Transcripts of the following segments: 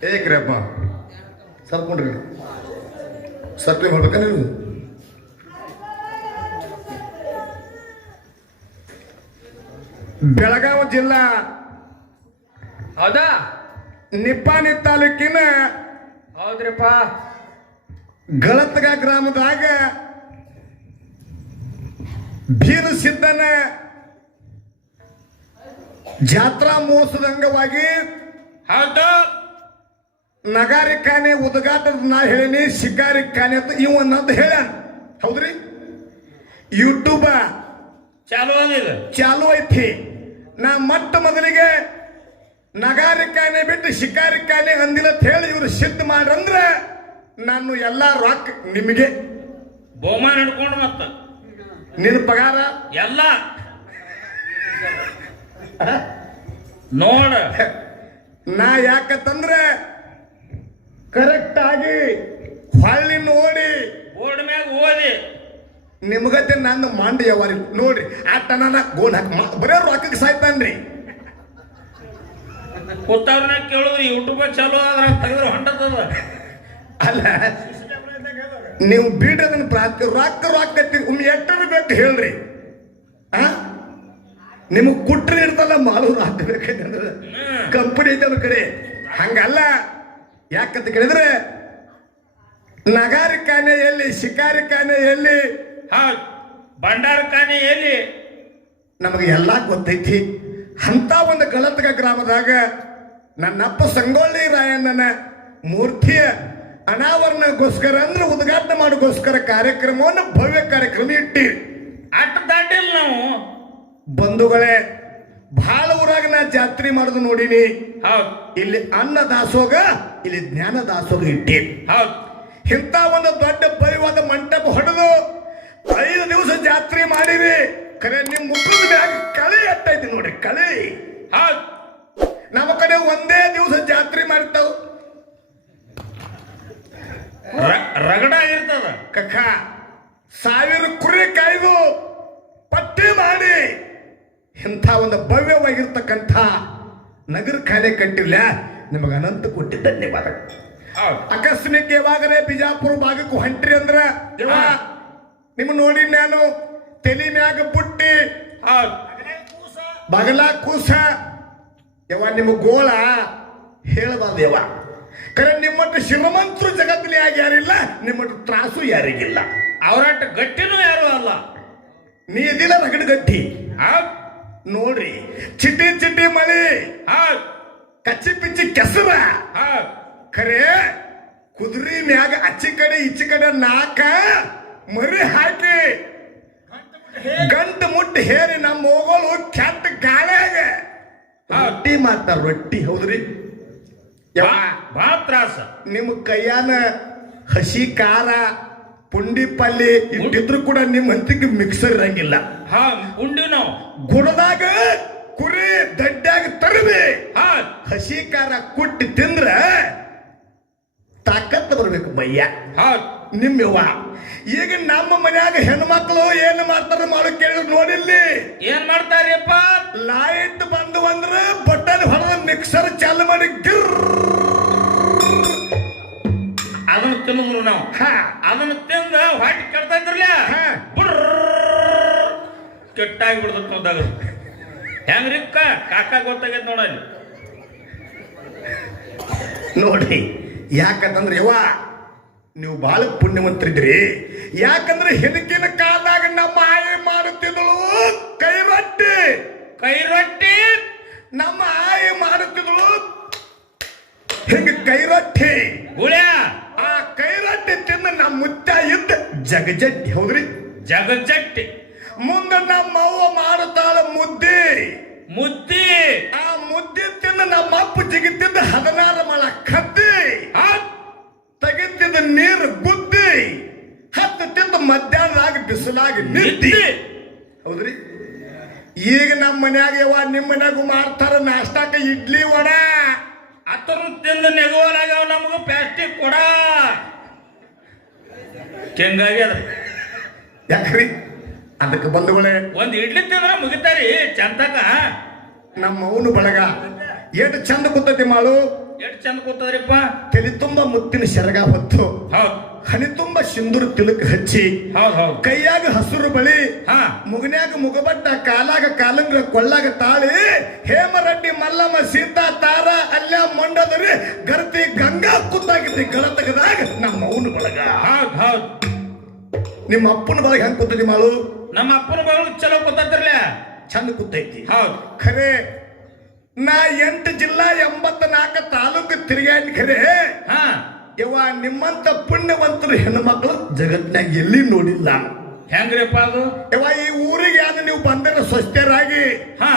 ಏಕ್ರಪ್ಪ ಸರ್ಕೊಂಡ್ರಿ ಸರ್ಕ್ಲಿ ಮಾಡ್ಬೇಕ ನೀವು ಬೆಳಗಾವಿ ಜಿಲ್ಲಾ ಹೌದಾ ನಿಪ್ಪಾಣಿ ತಾಲೂಕಿನ ಹೌದ್ರಿಪ್ಪ ಗಳತ್ಗ ಗ್ರಾಮದಾಗ ಬೀರಸಿದ್ದನ ಜಾತ್ರಾ ಮಹೋತ್ಸವದ ಅಂಗವಾಗಿ ಹೌದು ನಗಾರಿ ಖಾನೆ ಉದ್ಘಾಟದ ನಾ ಹೇಳಿನಿ ಶಿಕಾರಿ ಖಾನೆ ಅಂತ ಇವನ್ನಂತ ಹೇಳ್ಯಾನ ಹೌದ್ರಿ ಯೂಟ್ಯೂಬ ಚಾಲು ಅದಿಲ್ಲ ಚಾಲು ಐತಿ ನಾ ಮೊಟ್ಟ ಮೊದಲಿಗೆ ನಗಾರಿ ಖಾನೆ ಬಿಟ್ಟು ಶಿಕಾರಿ ಖಾನೆ ಅಂದಿಲ್ಲ ಅಂತ ಹೇಳಿ ಇವ್ರು ಸಿದ್ಧ ಮಾಡ್ರಂದ್ರ ನಾನು ಎಲ್ಲಾ ರಾಕ್ ನಿಮಗೆ ಬಹುಮಾನ ಹಿಡ್ಕೊಂಡು ಮತ್ತ ನಿನ್ನ ಪಗಾರ ಎಲ್ಲ ನೋಡ ನಾ ಯಾಕಂತಂದ್ರೆ ಕರೆಕ್ಟ್ ಆಗಿ ಹೊಳ್ಳಿ ನೋಡಿ ಬೋರ್ಡ್ ಮ್ಯಾಗ ಓದಿ ನಿಮ್ಗತ್ತೆ ನನ್ನ ಮಂಡಿ ಯಾವಾರಿ ನೋಡ್ರಿ ಆ ಟನನ ಗೋಲ್ ಹಾಕಿ ಬರೇ ರೊಕ್ಕಕ್ಕೆ ಸಾಯ್ತಾನ್ರಿ ಕೂತವ್ರನ್ನ ಕೇಳೋದು ಯೂಟ್ಯೂಬ್ ಚಾಲು ಆದ್ರ ತೆಗೆದ್ರೆ ಹೊಂಟದ ಅಲ್ಲ ನೀವು ಬೀಡದನ್ನ ಪ್ರಾಂತ್ಯ ರೊಕ್ಕ ರೊಕ್ಕ ಒಮ್ಮೆ ಎಟ್ಟರು ಬೇಕು ಹೇಳ್ರಿ ಆ ನಿಮಗ್ ಕುಟ್ರಿ ಇರ್ತಲ್ಲ ಮಾಡೋದು ಹಾಕಬೇಕಂದ್ರೆ ಕಂಪನಿ ಐತೆ ಅವ್ರ ಕಡೆ ಹಂಗಲ್ಲ ಯಾಕಂತ ಕೇಳಿದ್ರೆ ನಗಾರಿ ಖಾನೆ ಎಲ್ಲಿ ಶಿಕಾರಿ ಖಾನೆ ಎಲ್ಲಿ ಹೌದ್ ಭಂಡಾರ ಖಾನೆ ಎಲ್ಲಿ ನಮಗೆ ಎಲ್ಲ ಗೊತ್ತೈತಿ ಅಂತ ಒಂದು ಗಳತ್ಗ ಗ್ರಾಮದಾಗ ನನ್ನಪ್ಪ ಸಂಗೊಳ್ಳಿ ರಾಯಣ್ಣನ ಮೂರ್ತಿಯ ಅನಾವರಣಗೋಸ್ಕರ ಅಂದ್ರೆ ಉದ್ಘಾಟನೆ ಮಾಡೋಗೋಸ್ಕರ ಕಾರ್ಯಕ್ರಮವನ್ನು ಭವ್ಯ ಕಾರ್ಯಕ್ರಮ ಇಟ್ಟಿ ಅಟ್ಟ ದಾಟಿಲ್ಲ ನಾವು ಬಂಧುಗಳೇ ಬಹಳ ಊರಾಗ ನಾ ಜಾತ್ರೆ ಮಾಡೋದು ನೋಡಿನಿ ಹೌದ್ ಇಲ್ಲಿ ಅನ್ನ ದಾಸೋಗ ಇಲ್ಲಿ ಜ್ಞಾನ ದಾಸೋಗ ಇಟ್ಟಿ ಹೌದ್ ಇಂಥ ಒಂದು ದೊಡ್ಡ ಭವ್ಯವಾದ ಮಂಟಪ ಹೊಡೆದು 5 ದಿವಸ ಜಾತ್ರೆ ಮಾಡಿರಿ ಖರೆ ನಿಮ್ ಮುಖದ ಮ್ಯಾಗ ಕಳೆ ಎಟ್ಟೈತಿ ನೋಡ್ರಿ ಕಳೆ ಹೌದ್ ನಮ್ಮ ಕಡೆ ಒಂದೇ ದಿವಸ ಜಾತ್ರೆ ಮಾಡ್ತಾವ ರಗಡ ಇರ್ತದ ಕಕ್ಕ 1000 ಕುರಿ ಕಾಯ್ದು ಪಟ್ಟಿ ಮಾಡಿ ಇಂಥ ಒಂದು ಭವ್ಯವಾಗಿರ್ತಕ್ಕಂಥ ನಗರ ಖಾನೆ ಕಟ್ಟಿಲ್ಲ ನಿಮಗೆ ಅನಂತ ಕೊಟ್ಟಿ ಧನ್ಯವಾದ ಹೌದ್ ಆಕಸ್ಮಿಕ ಯಾವಾಗಲೇ ಬಿಜಾಪುರ ಭಾಗಕ್ಕೆ ಹೊಂಟ್ರಿ ಅಂದ್ರ ಯವ್ವ ನಿಮ್ಮ ನೋಡಿ ನಾನು ತಲೆ ಮ್ಯಾಗ ಬುಟ್ಟಿ ಹೌದ್ ಬಗಲ ಕೂಸ ಯವ್ವ ನಿಮ್ಮ ಗೋಳ ಹೇಳಬಾರ್ದು ಯವ್ವ ಕರೆ ನಿಮ್ಮಟ್ಟು ಶ್ರೀಮಂತರು ಜಗತ್ತಿನಲ್ಲಿ ಆಗಿ ಯಾರಿಲ್ಲ ನಿಮ್ಮಟ್ಟು ತ್ರಾಸು ಯಾರಿಗಿಲ್ಲ ಅವರಟ್ಟ ಗಟ್ಟಿನೂ ಯಾರು ಅಲ್ಲ ನೀ ಇದಿಲ್ಲ ರಗಡ ಗಟ್ಟಿ ಹೌದ್ ನೋಡ್ರಿ ಚಿಟಿ ಚಿಟಿ ಮಳಿ ಹೌದ್ ಕಚ್ಚಿ ಪಿಚ್ಚಿ ಕೆಸರ ಹೌದ್ ಖರೆ ಕುದುರೆ ಮ್ಯಾಗ ಅಚ್ಚಿ ಕಡೆ ಇಚ್ಚಿ ಕಡೆ ನಾಕ ಮರಿ ಹಾಕಿ ಗಂಟು ಮುಟ್ಟಿ ಹೇರಿ ನಮ್ಮ ಹೋಗೋಲು ಕೆಟ್ಟ ಗಾಳ್ಯಾಗ ರೊಟ್ಟಿ ಮಾಡ್ತಾರ ರೊಟ್ಟಿ ಹೌದ್ರಿ ಯವ್ವ ಬಾಳ ತ್ರಾಸ ನಿಮ್ಮ ಕೈಯಾನ ಹಸಿ ಖಾರ ಪುಂಡಿ ಪಲ್ಯ ಇಟ್ಟಿದ್ರು ಕೂಡ ನಿಮ್ಮ ಹಂತಿಗೆ ಮಿಕ್ಸರ್ ಇರಂಗಿಲ್ಲ ಹಾ ಉಂಡಿ ನಾವು ಗುಡದಾಗ ಕುರಿ ದಡ್ಡಾಗ ತರಬಿ ಹೌದ್ ಹಸಿ ಖಾರ ಕುಟ್ಟಿ ತಿಂದ್ರ ತಾಕತ್ ಬರ್ಬೇಕು ಬಯ್ಯ ಹೌದ್ ನಿಮ್ಮವ್ವ ಈಗ ನಮ್ಮ ಮನ್ಯಾಗ ಹೆಣ್ಮಕ್ಳು ಏನ್ ಮಾಡ್ತಾರ ಮಾಡೋ ಕೇಳಿದ್ರು ನೋಡಿಲ್ಲಿ ಏನ್ ಮಾಡ್ತಾರಿಯಪ್ಪ ಲೈಟ್ ಬಂದು ಅಂದ್ರ ಬಟನ್ ಹೊಡೆದ ಮಿಕ್ಸರ್ ಚಾಲು ಮಾಡಿ ಗಿರ್ ಅದನ್ನ ತಿನ್ನುದ್ರು ನಾವು ಹಾ ಅದನ್ನ ತಿಂದ ಹೊಟ್ಟೆ ಕೆಡ್ತಾ ಇದ್ರಲ್ಲ ಹಾ. ಕೆಟ್ಟಾಗಿ ಬಿಡ್ತದ ನೋದಾಗ ಹೆಂಗ್ರಿ ಕಾಕ ಗೊತ್ತಾಗೈತ್ ನೋಡಲ್ಲಿ ನೋಡಿ ಯಾಕಂತಂದ್ರೆ ಯವ್ವ ನೀವು ಬಹಳ ಪುಣ್ಯವಂತರಿದ್ರಿ ಯಾಕಂದ್ರೆ ಹಿಂದಕಿನ ಕಾಲದಾಗ ನಮ್ಮ ಆಯಿ ಮಾಡುತ್ತಿದ್ದಳು ಕೈ ರೊಟ್ಟಿ ಕೈ ರೊಟ್ಟಿ ನಮ್ಮ ಆಯಿ ಮಾಡುತ್ತಿದ್ದಳು ಹಿಂಗ ಕೈ ರೊಟ್ಟಿ ಗುಳ್ಯ ಆ ಕೈ ರೊಟ್ಟಿ ತಿಂದು ನಮ್ಮ ಮುತ್ತ ಇದ್ದ ಜಗಜಟ್ಟಿ ಹೌದ್ರಿ ಜಗಜ್ಜಟ್ಟಿ ಮುಂದೆ ನಮ್ಮ ಅವ್ವ ಮಾಡುತ್ತಾಳ ಮುದ್ದಿ ಮುದ್ದಿ ಆ ಮುದ್ದಿ ತಿಂದು ನಮ್ಮ ಅಪ್ಪ ಜಿಗಿತಿದ್ದ 16 ಮಳ ಕದ್ದಿ ತೆಗಿತಿದ್ದ ನೀರು ಗುದ್ದಿ ಹತ್ತು ತಿಂದು ಮಧ್ಯಾಹ್ನದಾಗ ಬಿಸಿಲಾಗಿ ನಿದ್ದಿ ಹೌದ್ರಿ ಈಗ ನಮ್ಮ ಮನ್ಯಾಗ ಯವ್ವ ನಿಮ್ಮ ಮನ್ಯಾಗೂ ಮಾಡ್ತಾರ ನಾಷ್ಟಾಕ ಇಡ್ಲಿ ವಡ ಅತರ ತಿಂದು ನೆಗವಲಾಗ್ಯಾವ ನಮಗೂ ಪ್ಲಾಸ್ಟಿಕ್ ಕೊಡ ಕೆಂಗಾಗಿ ಅದ ಯಾಕ್ರಿ ಅದಕ್ಕೆ ಬಂಧುಗಳೇ ಒಂದ್ ಇಡ್ಲಿ ತಿಂದ್ರ ಮುಗಿತಾರಿ ಚಂತಕ ನಮ್ಮ ಅವನು ಬಳಗ ಎಷ್ಟು ಚಂದ ಗೊತ್ತೈತಿ ಮಾಡು ಎಷ್ಟು ಚಂದ ಕೂತದ್ರಿಪ್ಪ. ತಲೆ ತುಂಬ ಮುತ್ತಿನ ಸೆರಗ ಹೊತ್ತು, ಹೌದ್ ಹನಿ ತುಂಬ ಸಿಂಧೂರ ತಿಲಕ ಹಚ್ಚಿ, ಹೌದ್ ಹೌದ್. ಕೈಯಾಗ ಹಸುರು ಬಳಿ, ಹಾ ಮುಗನ್ಯಾಗ ಮುಗಬಟ್ಟ, ಕಾಲಾಗ ಕಾಲಂಗ್ರ, ಕೊಳ್ಳಾಗ ತಾಳಿ, ಹೇಮರೆಡ್ಡಿ ಮಲ್ಲಮ್ಮ ಸೀತಾ ತಾರ ಅಲ್ಯ ಮಂಡದರಿ ಗರ್ತಿ ಗಂಗಾ ಕೂತಾಗಿದ್ರಿ ಗಳತಗದಾಗ ನಮ್ಮ ಅವನ ಬಳಗ. ಹೌದ್ ಹೌದ್. ನಿಮ್ಮ ಅಪ್ಪನ ಬಳಗ ಹೆಂಗ್ ಕೂತದಿ ಮಾಳು? ನಮ್ಮ ಅಪ್ಪನ ಮಗಳು ಚಲೋ ಕೂತತ್ರಲ್ಲ, ಚಂದ ಕೂತೈತಿ. ಹೌದ್ ಖರೆ ನಾ 8 ಜಿಲ್ಲಾ 84 ತಾಲೂಕು ತಿರುಗಾಡಿ ಖರೆ ಹಾ. ಯವ್ವ ನಿಮ್ಮಂತ ಪುಣ್ಯವಂತರು ಹೆಣ್ಮಕ್ಳು ಜಗತ್ನಾಗ ಎಲ್ಲಿ ನೋಡಿಲ್ಲ. ಹೆಂಗ್ರಿಪ್ಪ ಅದು? ಯವ್ವ ಈ ಊರಿಗೆ ಯಾರು ನೀವು ಬಂದರೆ ಸ್ವಸ್ಥರಾಗಿ ಹಾ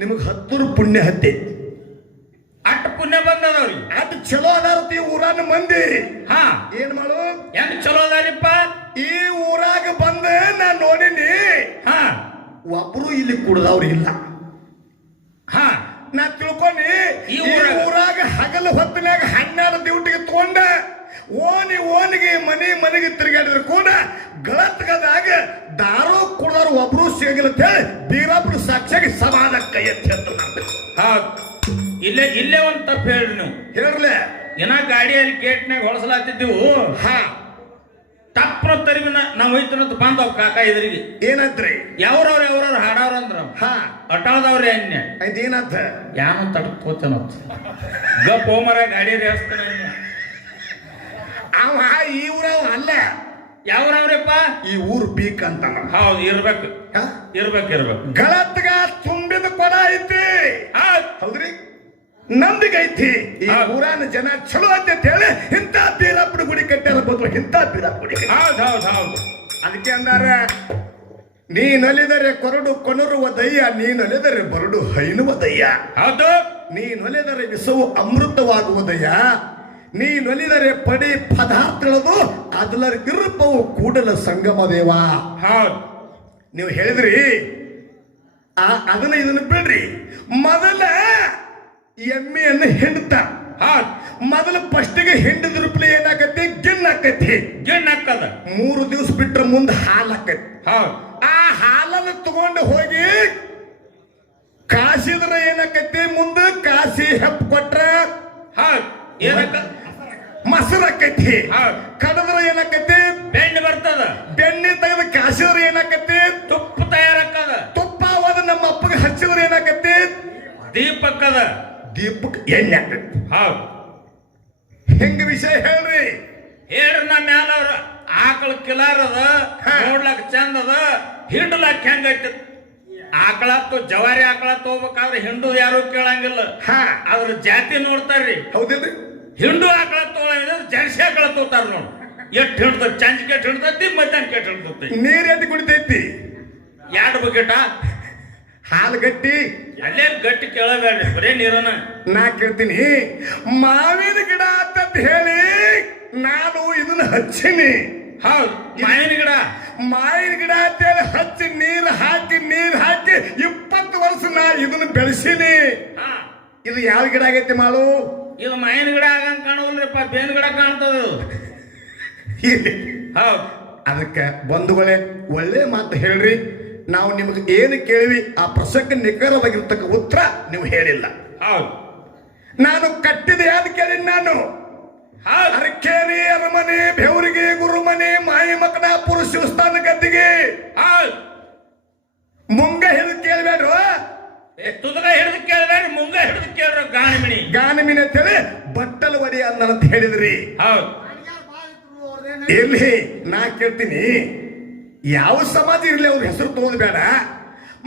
ನಿಮಗ್ 10 ಪುಣ್ಯ ಹತ್ತೈತಿ. ಅಟ್ ಪುಣ್ಯ ಬಂದದವ್ರಿ. ಅದು ಚಲೋ ಅದಾರತಿ ಊರಾನ ಮಂದಿ. ಹಾ ಏನ್ ಮಾಡು? ಹೆಂಗ್ ಚಲೋ ಅದಾರಿಪ್ಪ? ಈ ಊರಾಗ ಬಂದ ನಾ ನೋಡಿನಿ, ಹಾ ಒಬ್ರು ಇಲ್ಲಿ ಕುಡ್ದವ್ರು ಇಲ್ಲ. ಹಾ ನಾ ತಿಳ್ಕೊನಿ ಈ ಈ ಊರಾಗ ಹಗಲು ಹೊತ್ತಿನಾಗ 12 ಡ್ಯೂಟಿಗೆ ತಗೊಂಡ ಓನಿಗೆ ಮನೆಗೆ ತಿರುಗಾಡಿದ್ರು ಕೂಡ ಗಳತ್ಗದಾಗ ದಾರು ಕುಡ್ದವ್ರು ಒಬ್ರು ಸಿಗಲ್ಲ ಅಂತ ಹೇಳಿ ಬೀರಪ್ಪನ ಸಾಕ್ಷಿಯಾಗಿ ಸಮಾನ ಕೈ ಎತ್ತಿ ಹೌದ್. ಇಲ್ಲೇ ಒಂದ್ ತಪ್ಪು ಹೇಳ್ರಿ ನೀವು. ಹೇಳ್ರಲೆ ಏನ ಗಾಡಿಯಲ್ಲಿ ಗೇಟ್ನಾಗ ಹೊಳಸಲಾತಿದ್ದೀವು. ಹಾ ತಪ್ಪನ ತರಿವಿನ ನಾವು ಹೋಯ್ತನಂತ ಬಂದವ್ ಕಾಕ ಎದುರಿಗೆ. ಏನಂತ್ರಿ? ಯಾವ್ರವ್ರ ಹಾಡವ್ರ ಅಂದ್ರ ಹಾ ಅಟಾಳದವ್ರಿ ಅನ್ಯ ಇದೇನಂತ ಯಾನು ತಡ್ಕೋತೇನಂತ ಗಪ್ ಹೋಮರ ಗಾಡಿ ರೇಸ್ತಾನೆ. ಅವ ಈ ಊರವ ಅಲ್ಲ. ಯಾವ್ರವ್ರಪ್ಪ? ಈ ಊರು ಬೀಕ್ ಅಂತ. ಹೌದು ಇರ್ಬೇಕು ಇರ್ಬೇಕು. ಗಳತ್ಗ ತುಂಬಿದ ಕೊಡ ಐತಿ. ಹೌದ್ರಿ, ನಂಬಿಕೆ ಐತಿ. ಈ ಊರಾನ ಜನ ಚಲೋ ಅಂತ ಹೇಳಿ ಇಂಥ ಬೀರಪ್ಪನ ಗುಡಿ ಕಟ್ಟಾರ ಬದಲು ಇಂಥ ಬೀರಪ್ಪ ಗುಡಿ. ಹೌದ್ ಹೌದ್ ಹೌದು. ಅದಕ್ಕೆ ಅಂದಾರ ನೀನೊಲಿದರೆ ಕೊರಡು ಕೊನರುವ ದಯ್ಯ, ನೀನೊಲಿದರೆ ಬರಡು ಹೈನುವುದಯ್ಯ. ಹೌದು. ನೀನೊಲಿದರೆ ವಿಷವು ಅಮೃತವಾಗುವುದಯ್ಯ, ನೀನೊಲಿದರೆ ಪಡಿ ಪದಾರ್ಥಗಳದು ಅದಲರ್ಗಿರುಪವು ಕೂಡಲ ಸಂಗಮ ದೇವ. ಹೌದ್. ನೀವು ಹೇಳಿದ್ರಿ ಅದನ್ನ ಇದನ್ನ ಬಿಡ್ರಿ. ಮೊದಲ ಎಮ್ಮೆಯನ್ನು ಹಿಂಡ್ತ, ಮೊದಲು ಫಸ್ಟಿಗೆ ಹಿಂಡಿದ್ರಪ್ಲೆ ಏನಾಕತಿ? ಗಿಣ್ಣು ಆಕತಿ. ಗಿಣ್ಣು ಹಾಕದ 3 ದಿವಸ ಬಿಟ್ರೆ ಮುಂದೆ ಹಾಲು ಆಕತಿ. ಹೌದ್. ಆ ಹಾಲನ್ನು ತಗೊಂಡು ಹೋಗಿ ಕಾಸಿದ್ರೆ ಏನಾಕತಿ? ಮುಂದೆ ಕಾಸಿ ಹೆಪ್ಪ ಕೊಟ್ರ ಹೌದ್ ಏನಕ್ಕ ಮೊಸರು ಆಕತಿ. ಹೌದ್. ಕಡದ್ರೆ ಏನಾಕತಿ? ಬೆಣ್ಣೆ ಬರ್ತದ. ಬೆಣ್ಣೆ ತೆಗೆದು ಕಾಸಿದ್ರೆ ಏನಾಕತಿ? ತುಪ್ಪ ತಯಾರಕ್ಕದ. ತುಪ್ಪ ಹೋದ ನಮ್ಮ ಅಪ್ಪಗೆ ಹಚ್ಚಿದ್ರೆ ಏನಾಕತಿ? ದೀಪಕ್ಕದ. ದೀಪಕ್ ಎಣ್ಣೆ ಆಕತಿ. ಹೌದ್. ಹೆಂಗ ವಿಷಯ ಹೇಳ್ರಿ? ಹೇಳ್ರಿ. ನಮ್ಮ ಮ್ಯಾಲ ಅವ್ರ ಆಕಳ ಕಿಲಾರದ ನೋಡ್ಲಕ್ ಚಂದ ಅದ, ಹಿಂಡ್ಲಕ್ ಹೆಂಗೈತಿ? ಆಕಳ ಜವಾರಿ ಆಕಳ ತಗೋಬೇಕಾದ್ರೆ ಹಿಂಡು ಯಾರು ಕೇಳಂಗಿಲ್ಲ. ಅದ್ರ ಜಾತಿ ನೋಡ್ತಾರ್ರಿ. ಹೌದಿಲ್ರಿ? ಹಿಂಡು ಆಕಳ ತಗೊಳಿದ್ರೆ ಜರ್ಸಿ ಆಕಳ ತಗೋತಾರ ನೋಡ್. ಎಷ್ಟ್ ಹಿಡ್ದ ಚಂಚ್ ಕೆಟ್ಟ ಹಿಡ್ತೈತಿ, ಮಧ್ಯಾಹ್ನ ಕೆಟ್ಟ ಹಿಡ್ತೈತಿ. ನೀರ್ ಎದ್ದು ಕುಡಿತೈತಿ. 2 ಬಕೆಟ ಹಾಲು ಗಟ್ಟಿ. ಅಲ್ಲೇ ಗಟ್ಟಿ ಕೇಳಬೇಡ್ರಿ, ಬರೇ ನೀರನ. ನಾ ಕೇಳ್ತೀನಿ, ಮಾವಿನ ಗಿಡ ಅಂತ ಹೇಳಿ ನಾನು ಇದನ್ನ ಹಚ್ಚಿನಿ. ಹೌದು, ಮಾವಿನ ಗಿಡ ಅಂತ ಹೇಳಿ ಹಚ್ಚಿ ನೀರು ಹಾಕಿ 20 ವರ್ಷ ನಾ ಇದನ್ನ ಬೆಳೆಸೀನಿ. ಇದು ಯಾವ ಗಿಡ ಆಗೈತಿ ಮಾಡು? ಇದು ಮಾವಿನ ಗಿಡ ಆಗಂಗ್ ಕಾಣವಲ್ರಿಪ್ಪ, ಬೇವಿನ ಗಿಡ ಕಾಣ್ತದ. ಹೌದು. ಅದಕ್ಕೆ ಬಂಧುಗಳೇ, ಒಳ್ಳೆ ಮಾತು ಹೇಳ್ರಿ. ನಾವು ನಿಮಗೆ ಏನು ಕೇಳಿವಿ ಆ ಪ್ರಸಂಗ ನಿಖರವಾಗಿರ್ತಕ್ಕ ಉತ್ತರ ನೀವು ಹೇಳಿಲ್ಲ. ಹೌದು. ನಾನು ಕಟ್ಟಿದ ಯಾವ್ದು ಕೇಳಿ? ನಾನು ಅರಕೇರಿ ಅರಮನೆ, ಬೆವರಿಗೆ ಗುರುಮನೆ, ಮಾಯಿ ಮಕನ ಪುರುಷ ಶಿವಸ್ಥಾನ ಗದ್ದಿಗೆ ಮುಂಗ ಹಿಡಿದು ಕೇಳಬೇಡ್ರು, ತುದಗ ಹಿಡಿದು ಕೇಳಬೇಡ್ರಿ, ಮುಂಗ ಹಿಡಿದು ಕೇಳ್ರ. ಗಾನಮಿನಿ ಅಂತೇಳಿ ಬಟ್ಟಲು ಒಡಿ ಅಂತ ಹೇಳಿದ್ರಿ. ಹೌದು. ಎಲ್ಲಿ ನಾ ಕೇಳ್ತೀನಿ, ಯಾವ ಸಮಾಜ ಇರಲಿ ಅವ್ರ ಹೆಸರು ತಗೋದು ಬೇಡ.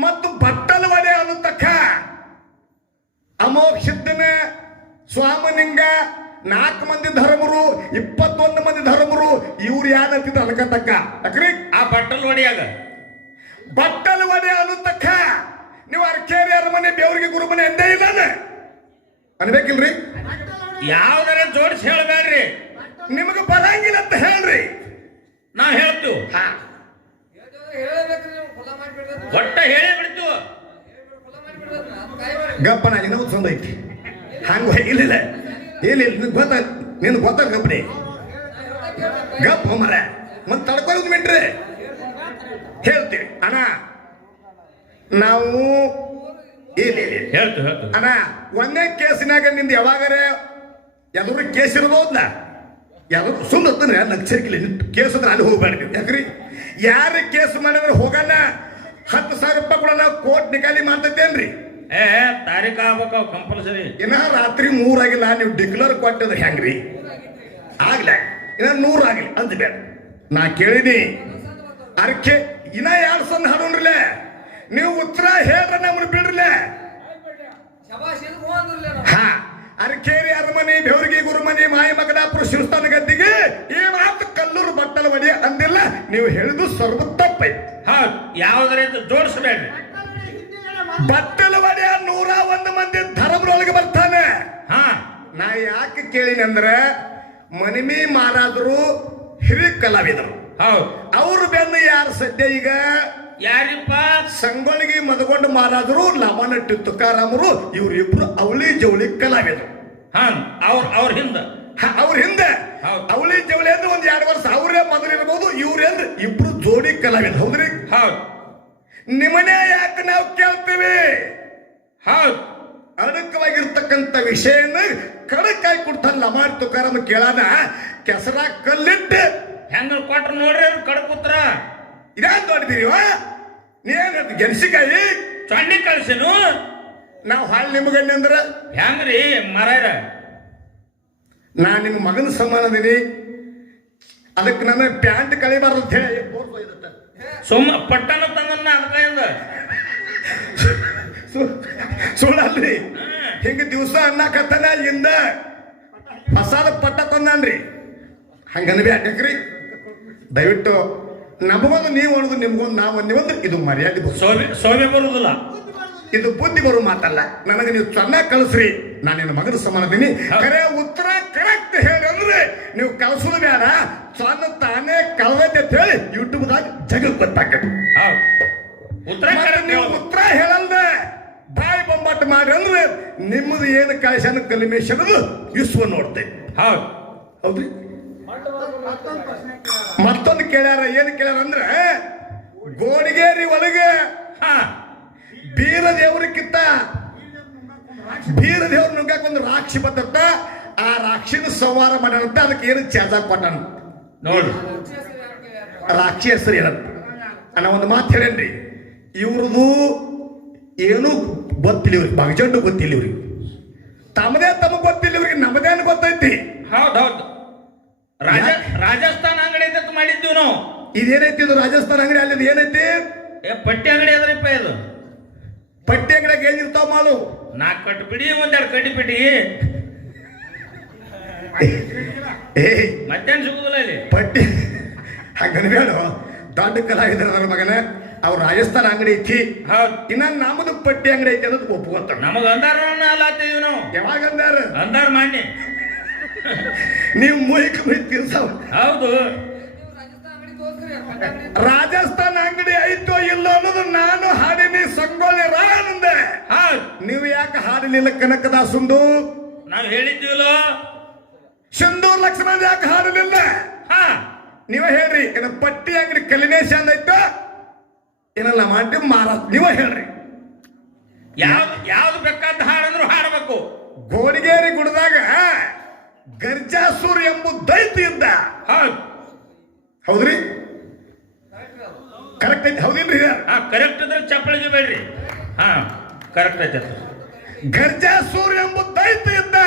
ಮತ್ತು ಬಟ್ಟಲು ಒಡೆ ಅನ್ನತಕ್ಕ ಅಮೋಕ್ಷಿದ್ದನ ಸ್ವಾಮನಿಂಗ 4 ಮಂದಿ ಧರ್ಮರು, 21 ಮಂದಿ ಧರ್ಮರು, ಇವ್ರು ಯಾರಂತಿದ್ರು ಅನ್ಕತಕ್ಕ ಅಕ್ರಿ. ಆ ಬಟ್ಟಲು ಒಡೆಯಾಗ ಬಟ್ಟಲು ಒಡೆ ಅನ್ನತಕ್ಕ ನೀವು ಅರಕೇರಿ ಅರಮನೆ, ಬೆವರಿಗೆ ಗುರುಮನೆ ಎಂದೇ ಇದ್ದಾನ ಅನ್ಬೇಕಿಲ್ರಿ? ಯಾವ್ದಾರ ಜೋಡಿಸಿ ಹೇಳಬೇಡ್ರಿ. ನಿಮಗೆ ಬರಂಗಿಲ್ಲ ಅಂತ ಹೇಳ್ರಿ, ನಾವ್ ಹೇಳ್ತೀವಿ. ಒಟ್ಟ ಹೇಳೇ ಬಿಡ್ತು. ಗಪ್ಪನ ಇನ್ನೊಂದು ಸಂದ ಐತಿ ಹಂಗ ಇಲ್ಲ ಏನಿಲ್ಲ ಗೊತ್ತ ನಿನ್ ಗೊತ್ತ ಗಪ್ಪನಿ ಗಪ್ಪ ಮರ ಮತ್ ತಡ್ಕೊಳ್ಳೋದು ಮಿಟ್ರಿ ಹೇಳ್ತೀವಿ ಅಣ್ಣ. ನಾವು ಹೇಳ್ತು ಅಣ್ಣ ಒಂದೇ ಕೇಸಿನಾಗ ನಿಂದ ಯಾವಾಗರೇ ಯಾವ್ದಾದ್ರು ಕೇಸ್ ಇರ್ಬೋದ್ಲ ಯಾವ್ದು ಸುಮ್ಮನೆ ಲಕ್ಷಕ್ಕಿಲ್ಲ ಕೇಸ್ ಅಂದ್ರೆ ಅಲ್ಲಿ ಹೋಗ್ಬೇಡ್ರಿ. ಯಾಕ್ರಿ ಯಾರ ಕೇಸ್ ಮಾಡಿದ್ರೆ ಹೋಗಲ್ಲ 10,000 ರೂಪಾಯಿ ಕೂಡ ನಾವು ಕೋರ್ಟ್ ನಿಕಾಲಿ ಮಾಡ್ತೈತೇನ್ರಿ? ತಾರೀಖ ಆಗ್ಬೇಕು ಕಂಪಲ್ಸರಿ. ಇನ್ನ ರಾತ್ರಿ 3 ಆಗಿಲ್ಲ ನೀವು ಡಿಕ್ಲೇರ್ ಕೊಟ್ಟದ ಹೆಂಗ್ರಿ? ಆಗ್ಲ ಇನ್ನ 100 ಆಗಿಲ್ಲ ಅಂತ ಬೇಡ. ನಾ ಕೇಳಿನಿ ಅರ್ಕೆ ಇನ್ನ 2 ಸಣ್ಣ ಹಾಡೋಣ್ರಲ್ಲ, ನೀವು ಉತ್ತರ ಹೇಳ್ರ ನಮ್ಮನ್ನ ಬಿಡ್ರಲ್ಲ. ಹಾ ಅರಕೇರಿ ಅರಮನೆ ಬೆವರಿಗೆ ಗುರುಮನೆ ಮಾಯ ಮಗದಾಪುರ ಶಿವಸ್ಥಾನ ಗದ್ದಿಗೆ ಈ ಮಾತು ಕಲ್ಲೂರು ಬಟ್ಟಲ ಒಡಿ ಅಂದಿಲ್ಲ. ನೀವು ಹೇಳಿದ್ದು ಸರ್ವ ತಪ್ಪೈತಿ. ಹೌದು, ಯಾವ್ದ್ರ ಜೋಡಿಸಬೇಡ್ರಿ. ಬಟ್ಟಲ ಒಡೆಯ 101 ಮಂದಿ ಧರ್ಮರೊಳಗೆ ಬರ್ತಾನೆ. ಹಾ ನಾ ಯಾಕೆ ಕೇಳಿನಿ ಅಂದ್ರೆ ಮನಿಮಿ ಮಾರಾದ್ರು ಹಿರಿಯ ಕಲಾವಿದರು. ಹೌದು, ಅವ್ರ ಬೆನ್ನು ಯಾರು ಸದ್ಯ ಈಗ ಯಾರಿಪ್ಪ? ಸಂಗೊಳ್ಳಿಗೆ ಮದಗೊಂಡು ಮಾರಾದ್ರು ಲಮನಟ್ಟಿ ತುಕಾರಾಮರು ಇವ್ರಿಬ್ರು ಅವಳಿ ಜವಳಿ ಕಲಾವಿದರು. ಹಾ ಅವ್ರ ಹಿಂದ ಅವ್ರ ಹಿಂದೆ ಅವಳಿ ಜವಳಿ ಅಂದ್ರೆ 1-2 ವರ್ಷ ಅವರೇ ಮೊದಲಿರ್ಬೋದು, ಇವ್ರೇಂದ್ರೆ ಇಬ್ರು ಜೋಡಿ ಕಲಾವಿದರು. ಹೌದ್ರಿ? ಹೌದು. ನಿಮ್ಮನೆ ಯಾಕೆ ನಾವು ಕೇಳ್ತೀವಿ? ಹೌದು, ಅಡಕವಾಗಿರ್ತಕ್ಕಂಥ ವಿಷಯನ ಕಡಕಾಯಿ ಕೊಡ್ತಾನ ಲಮಾಡ್ ತುಕಾರಾಮ ಕೇಳಾದ ಕೆಸರ ಕಲ್ಲಿಟ್ಟು ಹೆಂಗ ಕೊಟ್ರ ನೋಡ್ರಿ ಅವ್ರು ಕಡ್ಕೂತ್ರ. ಇದೇನ್ ದೊಡ್ಡದಿರಿ ನೀನ್ ಗೆಣಸಿಕಾಯಿ ಚೊಣ್ಣಿ ಕಳ್ಸಿನು ನಾವು ಹಾಳು ನಿಮಗಲ್ಲಿ ಅಂದ್ರ ಹೆಂಗ್ರಿ ಮರಾಯ್ರ? ನಾ ನಿಮ್ಮ ಮಗನ ಸಮಾನ ಅದೀನಿ, ಅದಕ್ಕೆ ನನ್ನ ಪ್ಯಾಂಟ್ ಕಳಿಬಾರ್ದು ಅಂತ ಹೇಳಿ ಸುಮ್ಮ ಪಟ್ಟಣ ತಂದನ್ನ ಅದಕ್ಕಿಂದ ಸುಳ್ಳಲ್ರಿ. ಹಿಂಗ ದಿವಸ ಅನ್ನಕತ್ತಾನ ಇಂದ ಹೊಸಾದ ಪಟ್ಟ ತಂದಾನ್ರಿ. ಹಂಗನ್ಬಿ ಅಡ್ಡಕ್ರಿ. ದಯವಿಟ್ಟು ನಮಗೊಂದು ನೀವು ಅನ್ನೋದು ನಿಮ್ಗೊಂದು ನಾವು ಅಂದಿವಂದ್ರೆ ಇದು ಮರ್ಯಾದೆ ಸೋಬೆ ಬರುದಿಲ್ಲ. ಇದು ಬುದ್ಧಿ ಬರೋ ಮಾತಲ್ಲ. ನನಗೆ ನೀವು ಚೆನ್ನಾಗಿ ಕಳಿಸ್ರಿ, ನಾನು ನಿನ್ನ ಮಗನ ಸಮಾನದೀನಿ. ಕರೆ ಉತ್ತರ ಕರೆಕ್ಟ್ ಹೇಳಿ ಅಂದ್ರೆ ನೀವು ಕಳ್ಸೋದು ಬೇಡ, ಸ್ವಂತ ತಾನೇ ಕಳ್ದೈತೆ ಅಂತ ಹೇಳಿ ಯೂಟ್ಯೂಬ್ದಾಗ ಜಗತ್ ಗೊತ್ತಾಕತಿ. ನೀವು ಉತ್ತರ ಹೇಳಲ್ದ ಬಾಯಿ ಬೊಂಬಾಟ ಮಾಡಿ ಅಂದ್ರೆ ನಿಮ್ಮದು ಏನು ಕಳಿಸನ ಕಲಿಮೇಶ್ ಅನ್ನೋದು ವಿಶ್ವ ನೋಡ್ತೇವೆ. ಹೌದ್ರಿ? ಮತ್ತೊಂದು ಕೇಳ್ಯಾರ, ಏನು ಕೇಳ್ಯಾರ ಅಂದ್ರೆ ಗೋಣಿಗೇರಿ ಒಳಗೆ ಬೀರ ದೇವ್ರಕ್ಕಿಂತ ಬೀರ ದೇವ್ರ ನುಗ್ಗಾಕ ಒಂದು ರಾಕ್ಷಿ ಬತ್ತ. ಆ ರಾಕ್ಷಿನ ಸಂವಾರ ಮಾಡ್ಯಾನಂತ, ಅದಕ್ಕೆ ಏನು ಚಾಜ ಕೊಟ್ಟಾನ ನೋಡಿ. ರಾಕ್ಷಿ ಹೆಸರು ಏನಂತ ನಾ ಒಂದು ಮಾತು ಹೇಳೇನ್ರಿ. ಇವ್ರದು ಏನು ಗೊತ್ತಿಲ್ಲ ಇವ್ರಿಗೆ, ಬಗಜಂಡು ಗೊತ್ತಿಲ್ಲ ಇವ್ರಿಗೆ, ತಮ್ಮದೇ ತಮಗ್ ಗೊತ್ತಿಲ್ಲ ಇವ್ರಿಗೆ, ನಮ್ಮದೇನು ಗೊತ್ತೈತಿ. ಹೌದೌದು. ರಾಜಸ್ಥಾನ ಅಂಗಡಿ ಅಂತ ಮಾಡಿದ್ದೀವಿ ನಾವು. ಇದೇನೈತಿ ಇದು ರಾಜಸ್ಥಾನ ಅಂಗಡಿ? ಅಲ್ಲಿ ಏನೈತಿ? ಪಟ್ಟಿ ಅಂಗಡಿ ಅದ್ರಪ್ಪ. ಇದು ಪಟ್ಟಿ ಅಂಗಡಿಯಾಗ ಏನಿರ್ತಾವ ಮಾಡು? 4 ಕಟ್ಟು ಬಿಡಿ, 1-2 ಕಡ್ಡಿ ಬಿಡಿ, ಮತ್ತೇನು ಸಿಗುದಿಲ್ಲ ಇಲ್ಲಿ ಪಟ್ಟಿ. ಹಂಗನ್ಬೇಡ, ದೊಡ್ಡ ಕಲಾವಿದ್ರ ನನ್ನ ಮಗನ. ಅವ್ರ ರಾಜಸ್ಥಾನ ಅಂಗಡಿ ಐತಿ. ಇನ್ನ ನಮ್ಮದು ಪಟ್ಟಿ ಅಂಗಡಿ ಐತಿ ಅನ್ನೋದು ಒಪ್ಕೊಂತ. ನಮಗ ಅಂದಾರ ಅಲ್ಲಾತೀವಿ ನಾವು. ಯಾವಾಗ ಅಂದಾರ? ಅಂದಾರ ಮಾಡಿ ನೀವು ಮುಯಿಕ್ ತಿರ್ಸಾವ. ಹೌದು, ರಾಜಸ್ಥಾನ ಅಂಗಡಿ ಐತೋ ಇಲ್ಲೋ ಅನ್ನೋದು ನಾನು ಹಾಡಿನಿ. ಸಂಗೊಳ್ಳಿ ರಾಯನಂದೆ. ನೀವು ಯಾಕೆ ಹಾಡಲಿಲ್ಲ ಕನಕದಾಸುಂದು? ನಾವು ಹೇಳಿದ್ದೀವಲ್ಲ. ಸಿಂಧೂರ್ ಲಕ್ಷ್ಮಣ ಯಾಕೆ ಹಾಡಲಿಲ್ಲ? ನೀವೇ ಹೇಳ್ರಿ. ಏನ ಪಟ್ಟಿ ಅಂಗಡಿ ಕಲಿಮೇಶ ಅಂದೈತೋ ಏನಲ್ಲ ಮಾಡಿ ಮಾರಾಟ ನೀವೇ ಹೇಳ್ರಿ. ಯಾವ್ದು ಬೇಕಾದ ಹಾಡಂದ್ರು ಹಾಡಬೇಕು. ಗೋಣಿಗೇರಿ ಗುಡ್ದಾಗ ಗರ್ಜಾಸೂರ್ ಎಂಬ ದೈತ್ಯ ಇದ್ದ. ಹೌದ್ರಿ? ಕರೆಕ್ಟ್ ಐತಿ? ಹೌದಿಲ್ರಿ? ಕರೆಕ್ಟ್ ಇದ್ರೆ ಚಪ್ಪಳಿಗೆ ಬೇಡ್ರಿ. ಕರೆಕ್ಟ್ ಐತೆ. ಗರ್ಜಾಸೂರ್ ಎಂಬ ದೈತ್ಯ ಇದ್ದ.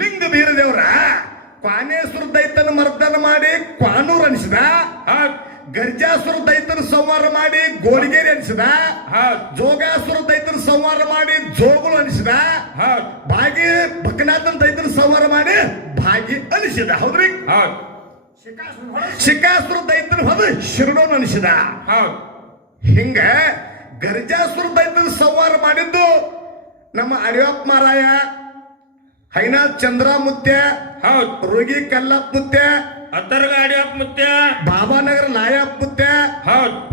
ಲಿಂಗ ಬೀರ ದೇವ್ರ ಕ್ವಾನೇಶ್ವರ ದೈತನ ಮರ್ದನ ಮಾಡಿ ಕ್ವಾನೂರ್ ಅನಿಸಿದ. ಗರ್ಜಾಸುರ ದೈತನ ಸಂಹಾರ ಮಾಡಿ ಗೋಣಿಗೇರಿ ಅನಿಸಿದ. ಜೋಗಾಸುರ ದೈತನ ಸಂಹಾರ ಮಾಡಿ ಜೋಗುಲು ಅನಿಸಿದ. ಭಾಗಿ ಬಕನಾಥನ ದೈತನ ಸಂಹಾರ ಮಾಡಿ ಭಾಗಿ ಅನಿಸಿದ. ಹೌದ್ರಿ? ಶಿಕಾಸುರ ದೈತನ ಹೊದ ಶಿರಡೋನ್ ಅನಿಸಿದ. ಹಿಂಗ ಗರ್ಜಾಸುರ ದೈತನ ಸಂಹಾರ ಮಾಡಿದ್ದು ನಮ್ಮ ಅಡಿಯಪ್ಪ ಮಾರಾಯ, ಹೈನಾಥ್ ಚಂದ್ರಮುತ್ಯ, ರುಗಿ ಕಲ್ಲಪ್ಪ ಮುತ್ಯ, ಅತ್ತರಗಾಡಿಯಪ್ಪ ಮುತ್ಯ, ಬಾಬಾನಗರ ಲಾಯಪ್ಪ ಮುತ್ಯ,